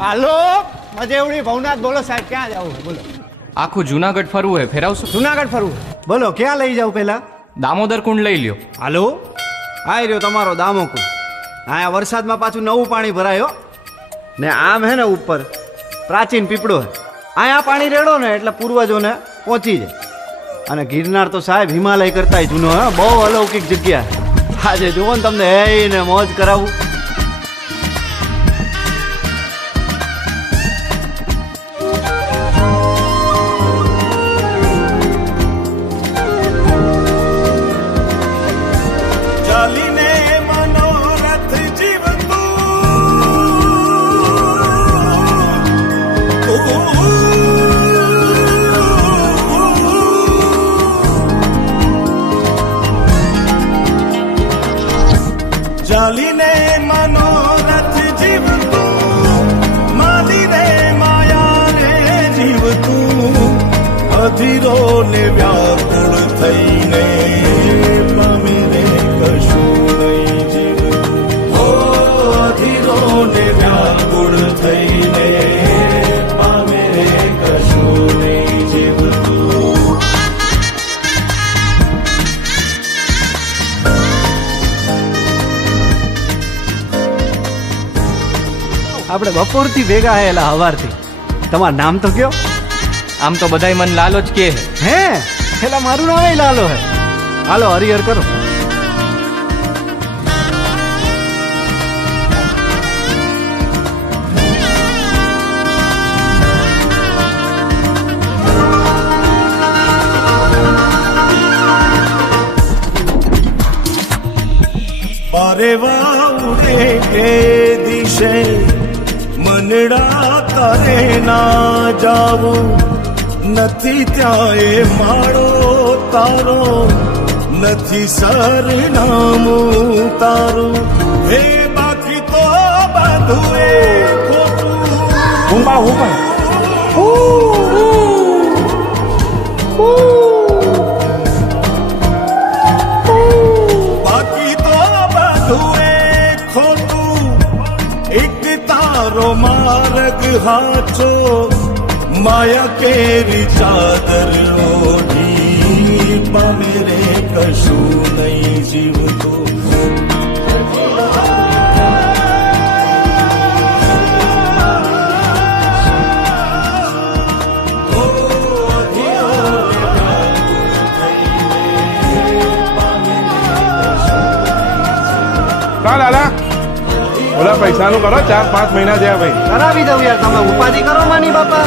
હાલો મજેવડી ભવનાથ બોલો સાહેબ, ક્યાં જવું બોલો? આખું જુનાગઢ ફરવું હે, ફેરાવશો? જુનાગઢ ફરવું બોલો, ક્યાં લઈ જાવ પેલા? દામોદર કુંડ લઈ લ્યો. હાલો આ રહ્યો તમારો દામોકુંડ. અહીંયા વરસાદમાં પાછું નવું પાણી ભરાયો ને આમ હે ને ઉપર પ્રાચીન પીપળો હે. અહીંયા પાણી રેડો ને એટલે પૂર્વજોને પહોંચી જાય. અને ગિરનાર તો સાહેબ હિમાલય કરતાંય જૂનો હે, બહુ અલૌકિક જગ્યા. આજે જુઓ ને તમને હે ને મોજ કરાવું. ચાલીને મનોરથ જીવતું, માલીને માયા રે જીવતું, અધીરો ને વ્યાકુળ થઈને પામે રે કશું નહીં જીવતું. હો અધીરો ને વ્યાકુળ થઈને પામે રે કશું નહીં જીવતું. આપણે બપોરથી ભેગા આયેલા હવારથી. તમારું નામ તો કયો? આમ તો બધાય મન લાલો જ કે હે પેલા મારું નામ લાલો હે. હાલો હરિહર કરો. પારે વાઉરે કે દિશે મનડા કરે ના જાવું, નથી ત્યાં એ માળો તારો, નથી સરનામું તારું. હે બાકી તો બધું એ ખોટું. બાકી તો બધું એ ખોટું, એક તારો માર્ગ હાચો, માયા કેરી ચાદર ઓઢી પામે રે કશું નહીં જીવતું. લાલા ઓલા પૈસાનું કરો, 4-5 મહિના થયા ભાઈ. કરાવી દઉં યાર, તમે ઉપાધિ કરો માની બાપા.